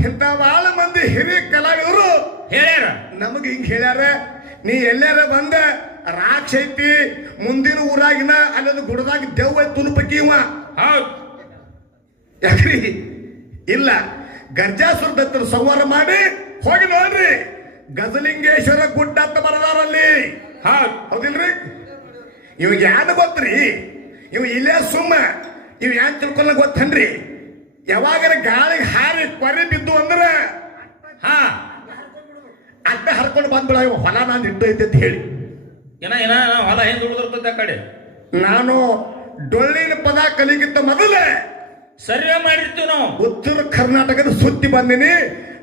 ಇಂಥ ಬಹಳ ಮಂದಿ ಹಿರಿಯ ಕಲಾವಿದರು ಹೇಳ್ಯಾರ. ನಮಗ ಹಿಂಗ ಹೇಳ್ಯಾರ, ನೀ ಎಲ್ಲಾರ ಬಂದ ರಾಕ್ಷ ಐತಿ ಮುಂದಿನ ಊರಾಗಿನ ಅಲ್ಲದ ಗುಡದಾಗ ದೆವ್ವ ತುಲುಪಕ್ಕಿ ಇವ. ಯಾಕ್ರಿ? ಇಲ್ಲ, ಗರ್ಜಾಸುರ ದತ್ತನ ಸಂಹಾರ ಮಾಡಿ ಹೋಗಿ ನೋಡ್ರಿ. ಗಜಲಿಂಗೇಶ್ವರ ಗುಡ್ಡ ಅಂತ ಬರದಾರಲ್ಲಿ. ಹೌದಿಲ್ರಿ? ಇವಾಗ ಯಾರು ಗೊತ್ತ್ರಿ? ಇವ್ ಇಲ್ಲೇ ಸುಮ್ಮ ಇವ್ ಯಾನ್ ತಿಳ್ಕೊಲ್ಲ ಗೊತ್ತನ್ರಿ? ಯಾವಾಗಾರ ಗಾಳಿಗೆ ಹಾರಿ ಕೊರೆ ಬಿದ್ದು ಅಂದ್ರ ಹಾ ಅಡ್ಡ ಹರ್ಕೊಂಡು ಬಂದ್ಬಿಡ ಹೊಲ ನಾನು ಇಟ್ಟೈತೆ ಅಂತ ಹೇಳಿ. ಏನ ಹೊಲ ಹೆಂಗ್ ಉಳಿದಿರ್ತದೆ ಆ ಕಡೆ. ನಾನು ಡೊಳ್ಳಿನ ಪದ ಕಲಿಗಿಂತ ಮೊದಲೇ ಸರಿಯ ಮಾಡಿರ್ತೀವಿ ನಾವು. ಉತ್ತರ ಕರ್ನಾಟಕದ ಸುತ್ತಿ ಬಂದಿನಿ.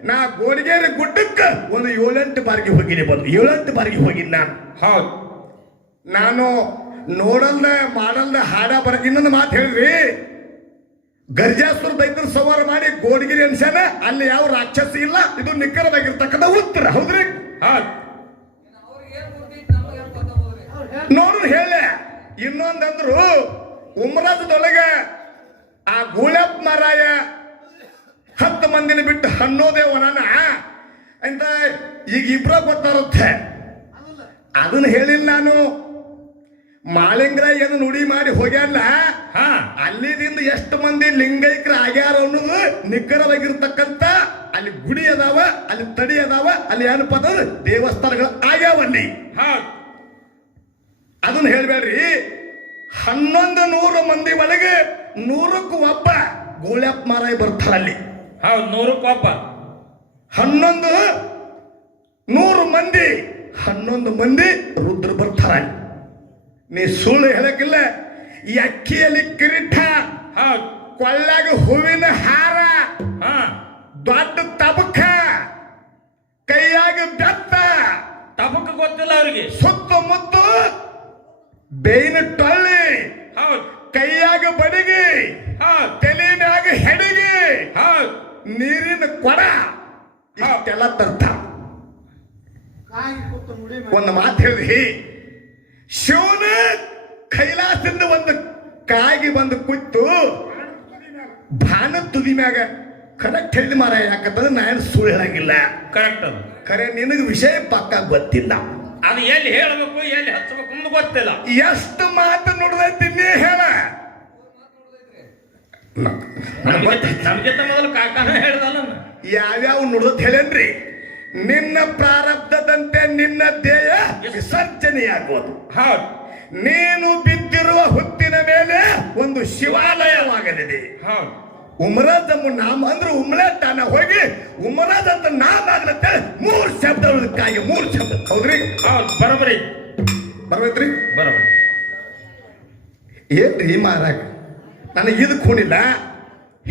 ನಾ ಗೋಡಿಗೇರಿ ಗುಡ್ಡಕ್ಕ ಒಂದು 7-8 ಬಾರಿಗೆ ಹೋಗಿನಿ. 7-8 ಬಾರಿಗೆ ಹೋಗಿನಿ ನಾನು. ಹೌದು. ನಾನು ನೋಡಲ್ದ ಮಾಡಲ್ದ ಹಾಡ ಬರ. ಇನ್ನೊಂದು ಮಾತು ಹೇಳ್ರಿ, ಗರ್ಜಾಸುರ ದೈತ್ಯರ ಸವಾರ ಮಾಡಿ ಗೋಡಿಗಿರಿ ಅನ್ಸಾನ ಅಲ್ಲಿ ಯಾವ ರಾಕ್ಷಸ ಇಲ್ಲ. ಇದು ನಿಖರವಾಗಿರ್ತಕ್ಕಂಥ ಉತ್ತರ. ಹೌದ್ರಿ? ಹೌದು. ನೋಡ್ರಿ ಹೇಳ. ಇನ್ನೊಂದಂದ್ರು ಉಮ್ರಾಜದೊಳಗೆ ಆ ಗೂಳಪ್ಪ ಮಾರಾಯ 10 ಮಂದಿನ ಬಿಟ್ಟು ಹನ್ನೋದೇ ವನನ ಅಂತ ಈಗ ಇಬ್ರ ಗೊತ್ತಾರುತ್ತೆ. ಅದನ್ನ ಹೇಳಿಲ್ಲ ನಾನು. ಮಾಳಿಂಗ್ರ ಏನು ನುಡಿ ಮಾಡಿ ಹೋಗ್ಯಾರಲ್ಲ, ಅಲ್ಲಿದಿಂದ ಎಷ್ಟು ಮಂದಿ ಲಿಂಗೈಕ್ರ ಆಗ್ಯಾರ ಅನ್ನೋದು ನಿಖರವಾಗಿರ್ತಕ್ಕಂಥ ಅಲ್ಲಿ ಗುಡಿ ಅದಾವ, ಅಲ್ಲಿ ತಡಿ ಅದಾವ, ಅಲ್ಲಿ ಏನಪ್ಪ ಅಂತಂದ್ರೆ ದೇವಸ್ಥಾನಗಳು ಆಗ್ಯಾವಲ್ಲಿ. ಅದನ್ನ ಹೇಳ್ಬೇಡ್ರಿ. 1100 ಮಂದಿ ಒಳಗೆ 100ಕ್ಕೂ ಒಬ್ಬ ಗೋಳ್ಯಪ್ಪ ಮಾರಾಯ ಬರ್ತಾರಲ್ಲಿ. ಹೌದು, 100ಕ್ಕೆ ಒಬ್ಬ. 100 ಮಂದಿ 11 ಮಂದಿ ರುದ್ರ ಬರ್ತಾರ. ನೀ ಸುಳ್ಳು ಹೇಳಕ್ಕಿಲ್ಲ. ಈ ಅಕ್ಕಿಯಲ್ಲಿ ಕಿರೀಟ, ಕೊಳ್ಳಾಗ ಹೂವಿನ ಹಾರ, ದೊಡ್ಡ ತಬಕ, ಕೈಯಾಗ ಬೆತ್ತ. ತಬಕ ಗೊತ್ತಿಲ್ಲ ಅವ್ರಿಗೆ. ಸುತ್ತಮುತ್ತ ಬೇಯಿನ ಟೊಳ್ಳಿ, ಕೈಯಾಗ ಬಡಿಗಿ, ತಲೆಯಾಗ ಹೆಡಿಗಿ, ನೀರಿನ ಕೊಡ, ಇಷ್ಟೆಲ್ಲ ತರ್ತಾರ. ಒಂದು ಮಾತು ಹೇಳಿ, ಶಿವನ ಕೈಲಾಸದಿಂದ ಒಂದು ಕಾಗಿ ಬಂದು ಕೂತು ಭಾನ ತುದಿ ಮ್ಯಾಗ ಕರೆಕ್ಟ್ ಹೇಳಿದ ಮಾರ. ಯಾಕಂತಂದ್ರೆ ನಾನು ಸುಳ್ಳು ಹೇಳಂಗಿಲ್ಲ. ಕರೆಕ್ಟ್ ಅದು. ಖರೆ ನಿನಗೆ ವಿಷಯ ಪಕ್ಕ ಗೊತ್ತಿಲ್ಲ. ಅದು ಎಲ್ಲಿ ಹೇಳಬೇಕು ಎಲ್ಲಿ ಹಚ್ಚಬೇಕು ಅಂತ ಗೊತ್ತಿಲ್ಲ. ಎಷ್ಟು ಮಾತು ನುಡ್ದೈತಿ ನೀ ಹೇಳ. ನಮ್ಗಿಂತ ಮೊದಲು ಕಾಕಾನ ಹೇಳ್ದಲ್ಲ. ಯಾವ್ಯಾವ ನುಡ್ದತ್ ಹೇಳೇನ್ರಿ? ನಿನ್ನ ಪ್ರಾರಬ್ಧದಂತೆ ನಿನ್ನ ದೇಹ ವಿಸರ್ಜನೆಯಾಗುವುದು. ಹೌದು. ನೀನು ಬಿದ್ದಿರುವ ಹುತ್ತಿನ ಮೇಲೆ ಒಂದು ಶಿವಾಲಯವಾಗಲಿದೆ. ಹೌದು. ಉಮರಾಜಮ್ಮ ನಾಮ ಅಂದ್ರೆ ಉಮ್ಲೆಟ್ಟಾನ ಹೋಗಿ ಉಮರಾಜ್ ಅಂತ ನಾಮ ಆಗ್ಲತ್ತೆ 3 ಶಬ್ದಕ್ಕಾಗಿ 3 ಶಬ್ದ. ಹೌದ್ರಿ? ಹೌದು, ಬರೋಬರಿ. ಬರ್ಬೇಕ್ರಿ? ಬರೋಬರಿ. ಏನ್ರಿ ಮಾರಾಗ ನನಗೆ ಇದಕ್ಕೆ ಹೋಣಿಲ್ಲ.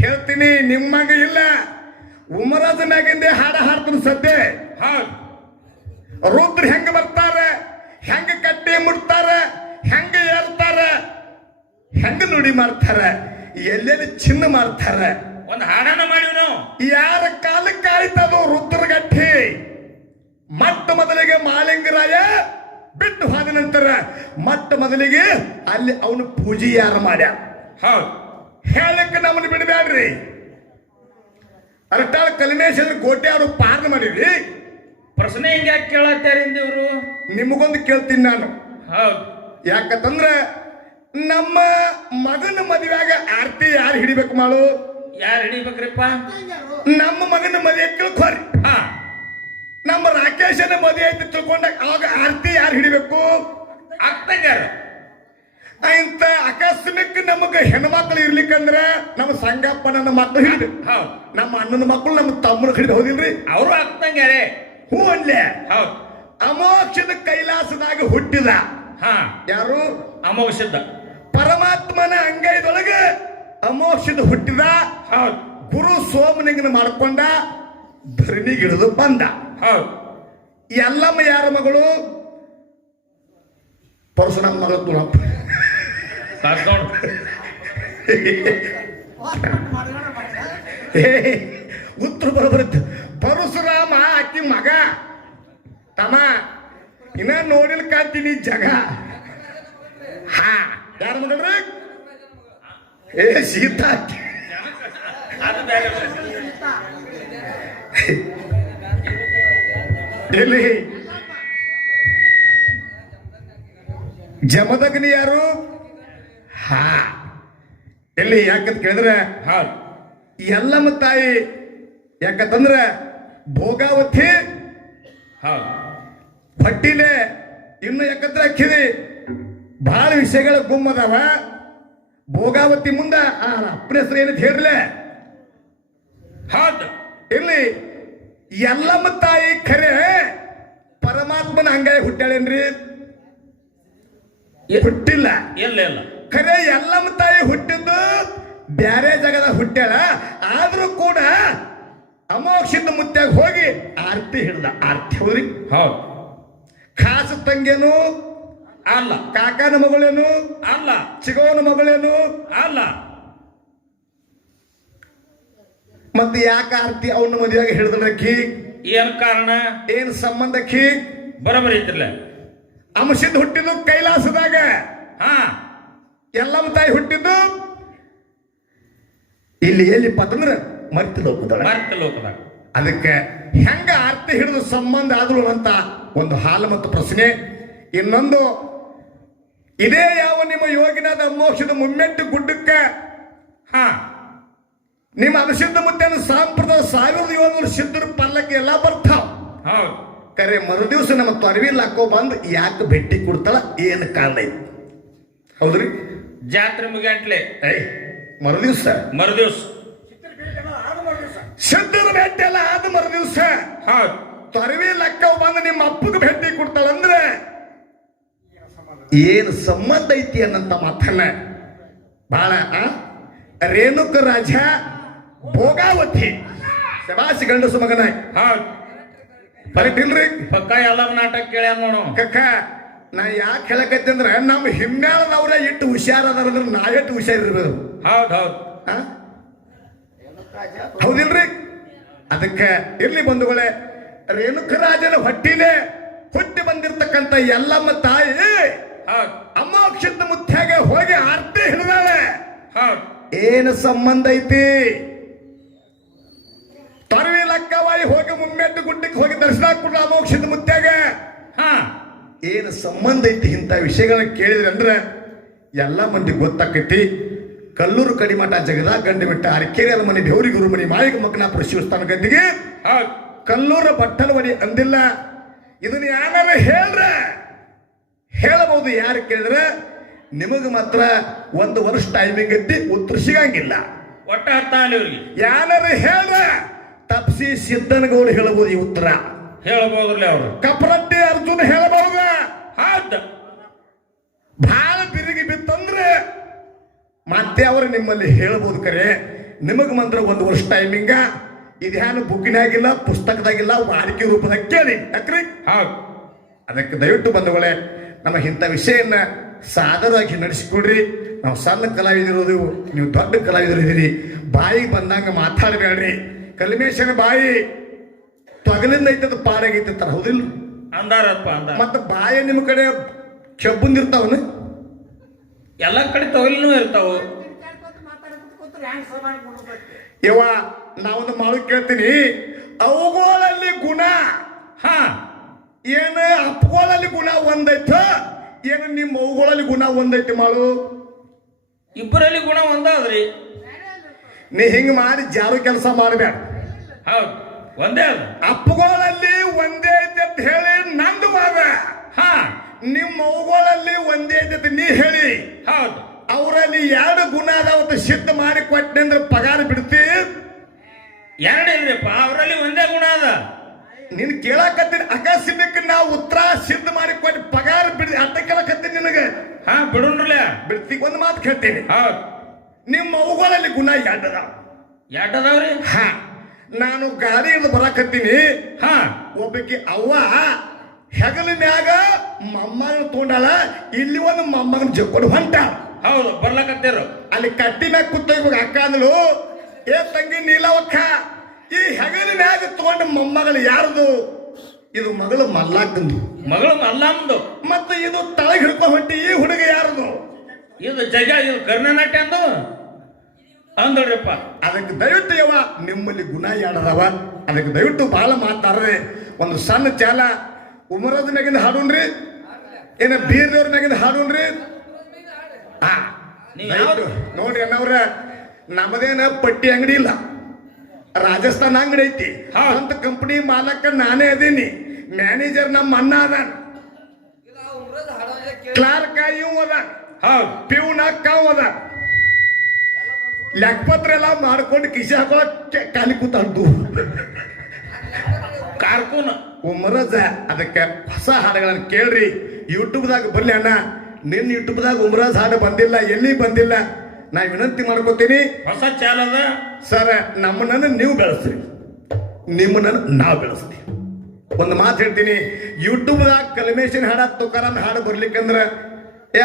ಹೇಳ್ತೀನಿ, ನಿಮ್ಮಂಗ ಇಲ್ಲ. ಉಮರಾಜ ಮ್ಯಾಗಿಂದೆ ಹಾಡ ಹಾಡ್ತಾನ ಸದ್ದೆ. ಹೌದು. ರುದ್ರ ಹೆಂಗ ಬರ್ತಾರೆ, ಹೆಂಗ ಕಟ್ಟಿ ಮುಟ್ತಾರೆ, ಹೆಂಗ ಏರ್ತಾರೆ, ಹೆಂಗ ನುಡಿ ಮಾಡ್ತಾರೆ, ಎಲ್ಲೆಲ್ಲಿ ಚಿನ್ನ ಮಾಡ್ತಾರೆ. ಒಂದು ಹಾಡನ ಮಾಡಿವ್ ನಾವು. ಯಾರ ಕಾಲಕ್ಕೆ ಆಯ್ತದು ರುದ್ರಗಟ್ಟಿ. ಮೊಟ್ಟ ಮೊದಲಿಗೆ ಮಾಳಿಂಗರಾಯ ಬಿಟ್ಟು ಹೋದ ನಂತರ ಮೊಟ್ಟ ಮೊದಲಿಗೆ ಅಲ್ಲಿ ಅವನು ಪೂಜೆ ಯಾರು ಮಾಡ್ಯ. ಹೌದು. ಹೇಳಕ್ಕೆ ನಮ್ಮನ್ನು ಬಿಡಬ್ಯಾಡ್ರಿ. ಅರಟಾಳ ಕಲ್ಮೇಶ್ವರ ಕೋಟೆ ಅವರು ಪಾರ್ನ ಮಾಡಿದ್ರಿ. ಪ್ರಶ್ನೆ ಹಿಂಗೆ ಯಾಕೆ ಕೇಳತ್ತಾರಿಂದ ಇವರು? ನಿಮಗೊಂದು ಕೇಳ್ತೀನಿ ನಾನು. ಹೌದು. ಯಾಕಂದ್ರೆ ನಮ್ಮ ಮಗನ ಮದುವೆಯಾಗ ಆರ್ತಿ ಯಾರು ಹಿಡಿಬೇಕು ಮಾಡು? ಯಾರು ಹಿಡಿಬೇಕ್ರಿಪ್ಪ? ನಮ್ಮ ಮಗನ ಮದುವೆ ತಿಳ್ಕೊರಿ. ನಮ್ಮ ರಾಕೇಶನ ಮದುವೆ ಐತಿ ತಿಳ್ಕೊಂಡಾಗ ಅವಾಗ ಆರ್ತಿ ಯಾರು ಹಿಡಿಬೇಕು? ಆಗ್ತಂಗಾರ. ಇಂತ ಅಕಸ್ಮಿಕ್ ನಮಗ ಹೆಣ್ಮಕ್ಳು ಇರ್ಲಿಕ್ಕಂದ್ರ ನಮ್ಮ ಸಂಗಪ್ಪ ನನ್ನ ಮಕ್ಕಳು ಹಿಡಿದು, ನಮ್ಮ ಅಣ್ಣನ ಮಕ್ಕಳು ನಮ್ಮ ತಮ್ಮನ ಹಿಡಿದು. ಹೌದಿಲ್ರಿ? ಅವರು ಆಗ್ತಂಗಾರೆ. ಹೂ ಅನ್ಲೆ. ಹೌದು. ಅಮೋಕ್ಷದ ಕೈಲಾಸದಾಗ ಹುಟ್ಟಿದ ಯಾರು? ಅಮೋಕ್ಷದ ಪರಮಾತ್ಮನ ಅಂಗೈದೊಳಗೆ ಅಮೋಕ್ಷದ ಹುಟ್ಟಿದ. ಹೌದು. ಗುರು ಸೋಮನಿಂಗನ ಮಾಡ್ಕೊಂಡ ಧರಣಿಗಿಳಿದು ಬಂದ. ಹೌದು. ಎಲ್ಲಮ್ಮ ಯಾರ ಮಗಳು? ಪರಶುರಾಮ ಮಗಳು ತುಳಪ್ಪ. ಉತ್ತರ ಬರೋಬರುತ್ತೆ. ಪರಶುರಾಮ ಆಕಿ ಮಗ. ತಮ್ಮ ಇನ್ನ ನೋಡಿಲ್ ಕಾಂತೀನಿ ಜಗ. ಯಾರ ಮಗಳ್ರಿ? ಸೀತಾ. ಎಲ್ಲಿ ಜಮದಗ್ನಿ ಯಾರು? ಎಲ್ಲಿ ಯಾಕಂತ ಕೇಳಿದ್ರೆ ಎಲ್ಲಮ್ಮ ತಾಯಿ. ಯಾಕಂತಂದ್ರೆ ಭೋಗಾವತಿ ಹೊಟ್ಟಿಲೆ ಇನ್ನು ಯಾಕಂದ್ರೆ ಹಾಕಿದಿ ಬಹಳ ವಿಷಯಗಳ ಗುಮ್ಮದವ. ಭೋಗಾವತಿ ಮುಂದ ಆ ಅಪ್ಪನ ಹೆಸರು ಏನಂತ ಹೇಳ್ರಲೆ? ಹೌದು. ಇಲ್ಲಿ ಎಲ್ಲಮ್ಮ ತಾಯಿ ಖರೆ ಪರಮಾತ್ಮನ ಹಂಗಾಯಿ ಹುಟ್ಟಾಳೇನ್ರಿ? ಹುಟ್ಟಿಲ್ಲ. ಇಲ್ಲ ಇಲ್ಲ. ಖರೆ ಎಲ್ಲಮ್ಮ ತಾಯಿ ಹುಟ್ಟಿದ್ದು ಬ್ಯಾರೆ ಜಾಗದ ಹುಟ್ಟ್ಯಾಳ. ಆದ್ರೂ ಕೂಡ ಅಮೋಕ್ಷದ ಮುತ್ಯಾಗ ಹೋಗಿ ಆರ್ತಿ ಹಿಡ್ದ. ಆರ್ತಿ ಹೋದ್ರಿ? ಹೌದು. ಖಾಸ ತಂಗೇನು ಅಲ್ಲ, ಕಾಕನ ಮಗಳೇನು ಅಲ್ಲ, ಚಿಗೋನ ಮಗಳೇನು ಅಲ್ಲ. ಮತ್ತೆ ಯಾಕೆ ಆರ್ತಿ ಅವನ ಮದುವೆಯಾಗ ಹಿಡಿದ್ರಕ್ಕಿ? ಏನ್ ಕಾರಣ? ಏನ್ ಸಂಬಂಧಕ್ಕಿ? ಬರೋಬರಿ ಐತಿಲ್ಲ. ಅಂಶದ ಹುಟ್ಟಿದ್ದು ಕೈಲಾಸದಾಗ, ಹಾ. ಎಲ್ಲಮ್ಮ ತಾಯಿ ಹುಟ್ಟಿದ್ದು ಇಲ್ಲಿ ಎಲ್ಲಿ ಪತಂದ್ರ ಮರ್ತಿ ಲೋಕದೊಳಗ. ಮರ್ತಿ ಲೋಕದಾಗ. ಅದಕ್ಕೆ ಹೆಂಗ ಆರ್ತಿ ಹಿಡಿದು ಸಂಬಂಧ ಆದ್ರು ಅಂತ ಒಂದು ಹಾಲು ಮತ್ತು ಪ್ರಶ್ನೆ. ಇನ್ನೊಂದು, ಇದೇ ಯಾವ ನಿಮ್ಮ ಯೋಗಿನಾದ ಮೋಕ್ಷದ ಮುಮ್ಮೆಟ್ಟು ಗುಡ್ಡಕ್ಕೆ ಹಾ ನಿಮ್ಮ ಅನುಸಿದ್ಧ ಮುತ್ತೇನ ಸಾಂಪ್ರದಾಯ 1700 ಸಿದ್ಧರ ಪಲ್ಲಕ್ಕೆ ಎಲ್ಲ ಬರ್ತಾವ. ಹೌದು. ಕರೆ ಮರುದಿವ್ಸ ನಮ್ಮ ತೊರವಿಲ್ ಹಾಕೋ ಬಂದು ಯಾಕೆ ಭೇಟಿ ಕೊಡ್ತಾಳ? ಏನು ಕಾರಣ ಐತಿ? ಹೌದ್ರಿ? ಜಾತ್ರೆ ಮುಗಿಯಂಟ್ಲೆ ಮರುದಿವ್ಸ ಸಿದ್ಧರ ಭೇಟಿ ಎಲ್ಲ ಆದ ಮರುದಿವ್ಸ ಹೌದು ತೊರವಿಲ್ ಹಾಕೋ ಬಂದು ನಿಮ್ಮ ಅಪ್ಪಗೆ ಭೇಟಿ ಕೊಡ್ತಾಳಂದ್ರೆ ಏನು ಸಂಬಂಧ ಐತಿ ಅನ್ನಂತ ಮಾತನ್ನ ಬಹಳ ರೇಣುಕ ರಾಜ ಭೋಗಾವತಿ ಶಬಾಸಿ ಗಂಡಸು ಮಗನ. ಹೌದು. ಬರೀತಿಲ್ರಿ? ಪಕ್ಕ ಎಲ್ಲ ನಾಟಕ ಕೇಳ್ಯಾನ ನೋಡು. ಕಕ್ಕ ನಾ ಯಾಕೆ ಹೇಳಕತ್ತೆ ಅಂದ್ರೆ ನಮ್ಮ ಹಿಮ್ಮ್ಯಾಳದವ್ರ ಇಟ್ಟು ಹುಷಾರದಾರ ಅಂದ್ರೆ ನಾ ಎಷ್ಟು ಹುಷಾರಿರ್ಬೇಕು. ಹೌದು ಹೌದು. ಹೌದಿಲ್ರಿ? ಅದಕ್ಕೆ ಇರ್ಲಿ ಬಂಧುಗಳೇ, ರೇಣುಕರಾಜನ ಹೊಟ್ಟಿಲೆ ಹುಟ್ಟಿ ಬಂದಿರ್ತಕ್ಕಂಥ ಎಲ್ಲಮ್ಮ ತಾಯಿ ಅಮೋಕ್ಷದ ಮುತ್ಯಾಗೆ ಹೋಗಿ ಆರ್ತಿ ಹಿಡಿದಾಳೆ. ಏನು ಸಂಬಂಧ ಐತಿ? ತೊರವಿ ಲಕ್ಕವಾಯಿ ಹೋಗಿ ಮುಮ್ಮೆಟ್ಟು ಗುಡ್ಡಕ್ಕೆ ಹೋಗಿ ದರ್ಶನ ಕೊಡ್ಲ ಅಮೋಕ್ಷದ ಮುತ್ಯಾಗೆ. ಏನು ಸಂಬಂಧ ಐತಿ? ಇಂಥ ವಿಷಯಗಳನ್ನ ಕೇಳಿದ್ರೆ ಅಂದ್ರೆ ಎಲ್ಲ ಮಂದಿ ಗೊತ್ತಾಕೈತಿ. ಕಲ್ಲೂರು ಕಡಿಮಠ ಜಗದ ಗಂಡಿಮಠ ಅರಕೇರಿ ಅರಮನೆ ದೇವರಿ ಗುರುಮನಿ ಮಾಯಿಕ ಮಕ್ಕನಾಪುರ ಶಿವಸ್ಥಾನ ಗದ್ದಿಗೆ ಕಲ್ಲೂರ ಬಟ್ಟಲವಡಿ ಅಂದಿಲ್ಲ. ಇದನ್ನ ಯಾರು ಹೇಳ್ರೆ ಹೇಳಬಹುದು. ಯಾರು ಕೇಳಿದ್ರೆ ನಿಮಗೆ ಮಾತ್ರ 1 ವರ್ಷ ಟೈಮಿಂಗ್ ಐತಿ, ಉತ್ತರ ಸಿಗಂಗಿಲ್ಲ. ಒಟ್ಟ ಅರ್ಥ ಅವ್ರಿಗೆ. ಯಾರು ಹೇಳ್ರ ತಪ್ಸಿ ಸಿದ್ದನಗೌಡ ಹೇಳಬಹುದು ಈ ಉತ್ತರ. ಹೇಳಬಹುದ್ರಲ್ಲ ಅವರು. ಕಪರಟ್ಟಿ ಅರ್ಜುನ್ ಹೇಳಬಹುದ? ಹೌದು. ಬಹಳ ಬಿರುಗಿ ಬಿತ್ತಂದ್ರೆ ಮತ್ತೆ ಅವರು ನಿಮ್ಮಲ್ಲಿ ಹೇಳಬಹುದು. ಕರೆ ನಿಮಗ ಮಾತ್ರ 1 ವರ್ಷ ಟೈಮಿಂಗ. ಇದ್ಯಾನು ಬುಕ್ಕಿನಾಗಿಲ್ಲ, ಪುಸ್ತಕದಾಗಿಲ್ಲ, ವಾಡಿಕೆ ರೂಪದಾಗ ಕೇಳಿ ಯಾಕ್ರಿ? ಹೌದು. ಅದಕ್ಕೆ ದಯವಿಟ್ಟು ಬಂಧುಗಳೇ, ನಮ್ಮ ಇಂಥ ವಿಷಯನ್ನ ಸಾದರವಾಗಿ ನಡೆಸಿಕೊಡ್ರಿ. ನಾವು ಸಣ್ಣ ಕಲಾವಿದಿರೋದು, ನೀವು ದೊಡ್ಡ ಕಲಾವಿದರು ಇದೀರಿ. ಬಾಯಿಗೆ ಬಂದಂಗ ಮಾತಾಡಬೇಡ್ರಿ. ಕಲಿಮೇಶನ ಬಾಯಿ ತೊಗಲಿಂದ ಐತದ ಪಾಡಾಗೈತ, ಹೌದಿಲ್ಲ? ಅಂದಾರಪ್ಪ ಅಂದಾರ. ಮತ್ತೆ ಬಾಯ ನಿಮ್ಮ ಕಡೆ ಕೆಬ್ಬಂದಿರ್ತಾವನು, ಎಲ್ಲ ಕಡೆ ತೊಗಲಿನೂ ಇರ್ತಾವ. ಯವ್ವ ನಾವೊಂದು ಮಾಡು ಕೇಳ್ತೀನಿ. ಅವುಗಳಲ್ಲಿ ಗುಣ ಏನು ಅಪ್ಪಗಳಲ್ಲಿ ಗುಣ ಒಂದೈತ, ಏನು ನಿಮ್ಮ ಅವುಗಳಲ್ಲಿ ಗುಣ ಒಂದೈತಿ ಮಾಡು? ಇಬ್ಬರಲ್ಲಿ ಗುಣ ಒಂದಾದ್ರಿ. ನೀ ಹಿಂಗ್ ಮಾಡಿ ಜಾರು ಕೆಲಸ ಮಾಡಬೇಡ. ಹೌದು, ಒಂದೇ ಅದ. ಅಪ್ಪಗಳಲ್ಲಿ ಒಂದೇ ಐತಿ ಅಂತ ಹೇಳಿ ನಂದು ವಾದ. ನಿಮ್ಮ ಅವುಗಳಲ್ಲಿ ಒಂದೇ ಐತಿ ನೀ ಹೇಳಿ. ಹೌದು. ಅವರಲ್ಲಿ 2 ಗುಣ ಅದಾವತ್ತು ಸಿದ್ಧ ಮಾಡಿ ಕೊಟ್ಟೆ ಅಂದ್ರೆ ಪಗಾರ ಬಿಡ್ತಿ? 2 ಇಲ್ರಿಪ್ಪ, ಅವರಲ್ಲಿ ಒಂದೇ ಗುಣ ಅದ. ನೀನ್ ಕೇಳಕತ್ತೀನಿ ಅಕಸ್ಮಿಕ್ ನಾವು ಉತ್ತರ ಸಿದ್ಧ ಮಾಡಿ ಕೊಟ್ಟು ಪಗಾರ ಬಿಡ್ ಅರ್ಥ ಕೇಳಕತ್ತೀನಿ ನಿನಗೆ. ಬಿಡುನ್ರಲ್ಲ ಬಿಡ್ತಿ. ಒಂದು ಮಾತು ಕೇಳ್ತೀನಿ. ಹೌದು. ನಿಮ್ಮ ಅವುಗಳಲ್ಲಿ ಗುಣ 2 ಅದಾವ. 2 ಅದಾವ್ರಿ? ನಾನು ಗಾಡಿಯಿಂದ ಬರಾಕತ್ತೀನಿ. ಒಬ್ಬಕ್ಕೆ ಅವ್ವ ಹೆಗಲ ಮ್ಯಾಗ ಮೊಮ್ಮಗನ ತಗೊಂಡಾಳ, ಇಲ್ಲಿ ಒಂದು ಮೊಮ್ಮಗನ ಜಕ್ಕೊಂಡು ಹೊಂಟ. ಹೌದು, ಬರ್ಲಕತ್ತಿರು. ಅಲ್ಲಿ ಕಟ್ಟಿ ಮ್ಯಾಗ ಕೂತ ಅಕ್ಕ ಅಂದಳು, ಏ ತಂಗಿ ನೀಲವಕ್ಕ, ಈ ಹೆಗಲ ಮ್ಯಾಗ ತಗೊಂಡ ಮೊಮ್ಮಗಳು ಯಾರ್ದು? ಇದು ಮಗಳು ಮಲ್ಲಕ್ಕಂದು. ಮಗಳು ಮಲ್ಲಮ್ಮದು. ಮತ್ತೆ ಇದು ತಳಗ ಹಿಡ್ಕೊ ಹೊಂಟಿ ಈ ಹುಡುಗ ಯಾರದು? ಇದು ಜಗ, ಇದು ಕರ್ನಾಟಕ ಅಂದು ಅಂದ್ರಪ್ಪ. ಅದಕ್ಕೆ ದಯವಿಟ್ಟು ಯವ್ವ ನಿಮ್ಮಲ್ಲಿ ಗುಣ 2 ಅದಾವ. ಅದಕ್ಕೆ ದಯವಿಟ್ಟು ಬಹಳ ಮಾತಾಡ್ರಿ. ಒಂದು ಸಣ್ಣ ಚಾಲ ಉಮರದ ಮ್ಯಾಗಿಂದ ಹಾಡುನ್ರಿ, ಏನ ಬೀರ್ದವ್ರ ಮ್ಯಾಗಿಂದ ಹಾಡುನ್ರಿ. ನೋಡ್ರಿ ಅನ್ನವ್ರ, ನಮ್ಮದೇನ ಪಟ್ಟಿ ಅಂಗಡಿ ಇಲ್ಲ, ರಾಜಸ್ಥಾನ ಅಂಗಡಿ ಐತಿ. ಅಂತ ಕಂಪನಿ ಮಾಲಕ ನಾನೇ ಅದೀನಿ, ಮ್ಯಾನೇಜರ್ ನಮ್ಮ ಅಣ್ಣ ಅದಾನ. ಕ್ಲಾರ್ಕ ಇವ್ ಅದ, ಹೌದು ಪಿವ್ನ ಕಾವ್ ಅದ, ಲೆಕ್ಕಪತ್ರ ಎಲ್ಲ ಮಾಡ್ಕೊಂಡು ಕಿಸಿ ಹಾಕೋ ಕಾಲಿ ಕೂತಂತು ಕಾರ್ಕೂನ್ ಉಮ್ರಜ. ಅದಕ್ಕೆ ಹೊಸ ಹಾಡುಗಳನ್ನು ಕೇಳ್ರಿ, ಯೂಟ್ಯೂಬ್ದಾಗ ಬರ್ಲಿ ಅಣ್ಣ. ನಿನ್ನ ಯೂಟ್ಯೂಬ್ದಾಗ ಉಮ್ರಾಜ್ ಹಾಡು ಬಂದಿಲ್ಲ, ಎಲ್ಲಿ ಬಂದಿಲ್ಲ. ನಾ ವಿನಂತಿ ಮಾಡ್ಕೋತೀನಿ ಹೊಸ ಚಾಲದ ಸರ್, ನಮ್ಮನ್ನ ನೀವು ಬೆಳೆಸ್ರಿ, ನಿಮ್ಮನ್ನ ನಾವು ಬೆಳೆಸ್ತೀವಿ. ಒಂದು ಮಾತು ಹೇಳ್ತೀನಿ, ಯೂಟ್ಯೂಬ್ದಾಗ ಕಲ್ಮೇಶನ್ ಹಾಡ ತುಕಾರಾಮ್ ಹಾಡು ಬರ್ಲಿಕ್ಕಂದ್ರ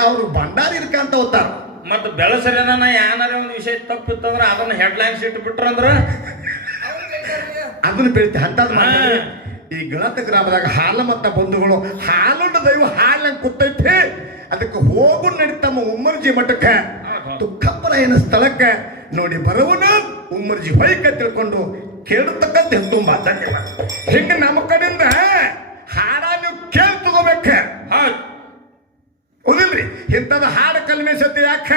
ಅವ್ರು ಭಂಡಾರ ಇರ್ಕಂತ ಹೋಗ್ತಾರ. ಮತ್ತ ಬೆಳಸರೇನ ಏನಾರ ಒಂದು ವಿಷಯ ತಪ್ಪಿತ್ತಂದ್ರ ಅದನ್ನ ಹೆಡ್ಲೈನ್ಸ್ ಇಟ್ಬಿಟ್ರಂದ್ರ ಅದನ್ನ ಬೆಳಿತಿ ಅಂತದ್ ಈ ಗಳತ ಗ್ರಾಮದಾಗ ಹಾಲ ಮತ್ತ ಬಂಧುಗಳು ಹಾಲುಂಡ ದೈವ ಹಾಲ ಕೂತೈತಿ. ಅದಕ್ಕೆ ಹೋಗು ನಡೀತಮ್ಮ ಉಮ್ಮರ್ಜಿ ಮಠಕ್ಕೆ, ತುಕ್ಕಪ್ಪರಾಯನ ಸ್ಥಳಕ್ಕೆ ನೋಡಿ ಬರುವನ ಉಮ್ಮರ್ಜಿ ಹೊಯ್ಕ ತಿಳ್ಕೊಂಡು ಕೇಳತಕ್ಕಂತ ತುಂಬಾ ಧನ್ಯವಾದ. ಹಿಂಗ ನಮ್ಮ ಕಡೆಯಿಂದ ಹಾಡ ನೀವು ಕೇಳಿ ತಗೋಬೇಕ, ಹೌದಿಲ್ರಿ? ಇಂಥದ ಹಾಡು ಕಲ್ಮೇಶತಿ ಯಾಕ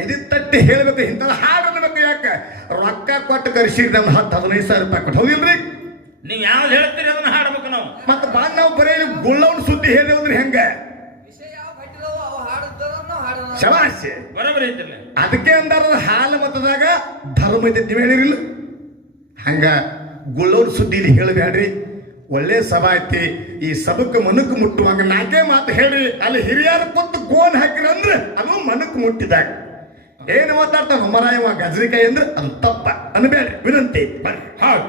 ಎದಿ ತಟ್ಟಿ ಹೇಳ್ಬೇಕು, ಇಂಥದ ಹಾಡು ಅನ್ಬೇಕು ಯಾಕ? ರೊಕ್ಕ ಕೊಟ್ಟು ಕರ್ಸಿರಿ ನಮ್ಗೆ 10-15 ಸಾವಿರ ರೂಪಾಯಿ ಕೊಟ್ಟು, ಹೌದಿಲ್ರಿ? ನೀವ್ ಯಾವ್ದು ಹೇಳ್ತೀರಿ ಅದನ್ನ ಹಾಡ್ಬೇಕು ನಾವು. ಮತ್ತೆ ಬಾಂಡ್ ನಾವು ಬರೀ ಗುಳ್ಳವನ್ ಸುದ್ದಿ ಹೇಳಿದ್ರಿ ಹೆಂಗ? ಶಬಾಷ್, ಬರೋಬರಿ ಐತಿಲ್ಲ. ಅದಕ್ಕೆ ಅಂದಾರ ಹಾಲ ಮತದಾಗ ಧರ್ಮ ಇದ್ದಿ ಹೇಳಿರಿಲ್ಲ. ಹಂಗ ಗುಳ್ಳವ್ರ ಸುದ್ದಿಲಿ ಹೇಳಬೇಡ್ರಿ. ಒಳ್ಳೆ ಸಭಾ ಐತಿ, ಈ ಸಭಕ್ಕೆ ಮನಕ್ ಮುಟ್ಟುವಾಗ 4 ಮಾತು ಹೇಳ್ರಿ. ಅಲ್ಲಿ ಹಿರಿಯರ ಕೊಟ್ಟು ಗೋನ್ ಹಾಕಿರಂದ್ರೆ ಅದು ಮನಕ್ ಮುಟ್ಟಿದಾಗ ಏನು ಮಾತಾಡ್ತಾನ ಮರಾಯವ ಗಜರಿಕಾಯಿ ಅಂದ್ರೆ ಅದು ತಪ್ಪ ಅನ್ಬೇಡ್ರಿ, ವಿನಂತಿ. ಹೌದು